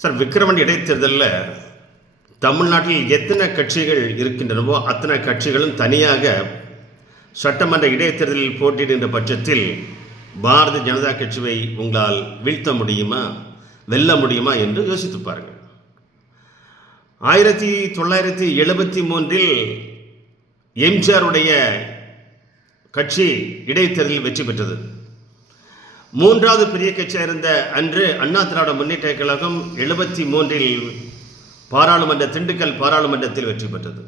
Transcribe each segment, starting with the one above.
Sir, Vikravandi இடைத்தேர்தலில் தமிழ்நாட்டில் எத்தனை கட்சிகள் இருக்கின்றனவோ அத்தனை கட்சிகளும் தனியாக சட்டமன்ற இடைத்தேர்தலில் போட்டியிடுகின்ற பட்சத்தில் பாரதிய ஜனதா கட்சியை உங்களால் வீழ்த்த முடியுமா, வெல்ல முடியுமா என்று யோசித்து பாருங்கள். 1973 எம்ஜிஆருடைய கட்சி இடைத்தேர்தலில் வெற்றி பெற்றது. மூன்றாவது பெரிய கட்சியாக இருந்த அன்று அண்ணா திராவிட முன்னேற்ற கழகம் 73 பாராளுமன்ற திண்டுக்கல் பாராளுமன்றத்தில் வெற்றி பெற்றது.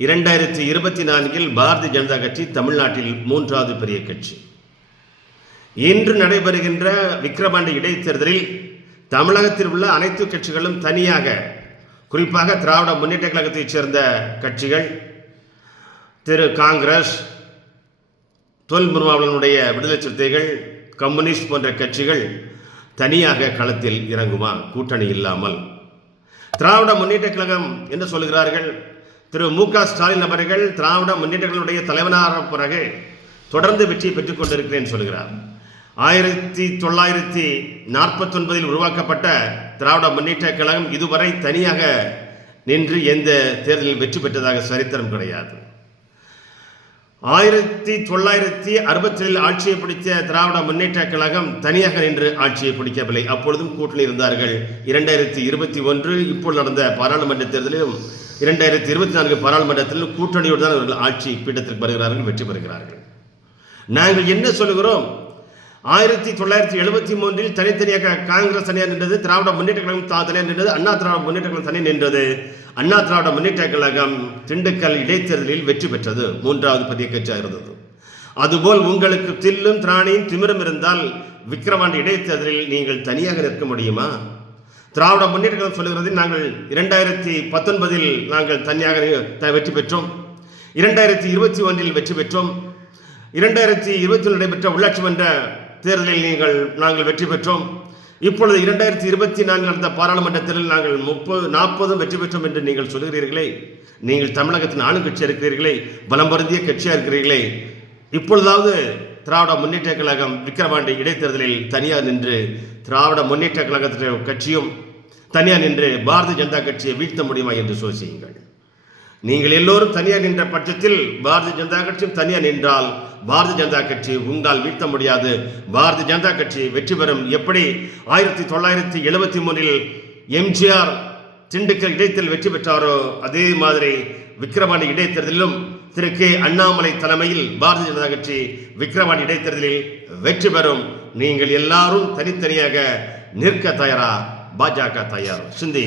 2024 பாரதிய ஜனதா கட்சி தமிழ்நாட்டில் மூன்றாவது பெரிய கட்சி. இன்று நடைபெறுகின்ற விக்கிரவாண்டி இடைத்தேர்தலில் தமிழகத்தில் உள்ள அனைத்து கட்சிகளும் தனியாக, குறிப்பாக திராவிட முன்னேற்ற கழகத்தைச் சேர்ந்த கட்சிகள், காங்கிரஸ், தொல் முனைவோர்களுடைய விடுதலை சிறுத்தைகள், கம்யூனிஸ்ட் போன்ற கட்சிகள் தனியாக களத்தில் இறங்குமா கூட்டணி இல்லாமல்? திராவிட முன்னேற்ற கழகம் என்று சொல்கிறார்கள். மு.க. ஸ்டாலின் அவர்கள் திராவிட முன்னேற்ற கழகத்துடைய தலைவரான பிறகு தொடர்ந்து வெற்றி பெற்றுக் கொண்டிருக்கிறேன் சொல்கிறார். 1949 உருவாக்கப்பட்ட திராவிட முன்னேற்ற கழகம் இதுவரை தனியாக நின்று எந்த தேர்தலில் வெற்றி பெற்றதாக சரித்திரம் கிடையாது. 1967 ஆட்சியை பிடித்த திராவிட முன்னேற்ற கழகம் தனியாக நின்று ஆட்சியை பிடிக்கவில்லை. அப்பொழுதும் கூட்டணி இருந்தார்கள். 2021 இப்போது நடந்த பாராளுமன்ற தேர்தலிலும் 2024 பாராளுமன்றத்திலும் கூட்டணியோடு தான் அவர்கள் ஆட்சி பீடத்திற்கு வருகிறார்கள், வெற்றி பெறுகிறார்கள். நாங்கள் என்ன சொல்கிறோம்? 1973 தனித்தனியாக காங்கிரஸ் தனியாக நின்றது, திராவிட முன்னேற்ற கழகம் தனியாக நின்றது, அண்ணா திராவிட முன்னேற்ற கழகம் தனி நின்றது. அண்ணா திராவிட முன்னேற்ற கழகம் திண்டுக்கல் இடைத்தேர்தலில் வெற்றி பெற்றது, மூன்றாவது பெரிய கட்சியாக இருந்தது. அதுபோல் உங்களுக்கு தில்லும் திராணியும் திமிரம் இருந்தால் விக்கிரவாண்டி இடைத்தேர்தலில் நீங்கள் தனியாக நிற்க முடியுமா? திராவிட முன்னேற்ற கழகம் சொல்லுகிறது, நாங்கள் 2019 நாங்கள் தனியாக வெற்றி பெற்றோம், 2021 வெற்றி பெற்றோம், 2020 நடைபெற்ற உள்ளாட்சி மன்ற தேர்தலில் நாங்கள் வெற்றி பெற்றோம், இப்பொழுது 2024 நடந்த பாராளுமன்ற தேர்தலில் நாங்கள் 30-40 வெற்றி பெற்றோம் என்று நீங்கள் சொல்கிறீர்களே. நீங்கள் தமிழகத்தின் ஆளுங்கட்சி இருக்கிறீர்களே, பலம் பொருந்திய கட்சியாக இருக்கிறீர்களே. இப்பொழுதாவது திராவிட முன்னேற்ற கழகம் விக்கிரவாண்டி இடைத்தேர்தலில் தனியாக நின்று திராவிட முன்னேற்ற கழகத்தினுடைய கட்சியும் தனியாக நின்று பாரதிய ஜனதா கட்சியை வீழ்த்த முடியுமா என்று யோசியுங்கள். நீங்கள் எல்லோரும் தனியாக நின்ற பட்சத்தில் பாரதிய ஜனதா கட்சியும் தனியாக நின்றால் பாரதிய ஜனதா கட்சி உங்களால் வீழ்த்த முடியாது. பாரதிய ஜனதா கட்சி வெற்றி பெறும். எப்படி 1973 எம்ஜிஆர் திண்டுக்கல் இடைத்தேர்தல் வெற்றி பெற்றாரோ அதே மாதிரி விக்கிரவாண்டி இடைத்தேர்தலிலும் அண்ணாமலை தலைமையில் பாரதிய ஜனதா கட்சி விக்கிரவாண்டி இடைத்தேர்தலில் வெற்றி பெறும். நீங்கள் எல்லாரும் தனித்தனியாக நிற்க தயாரா? பாஜக தயார். சிந்தி.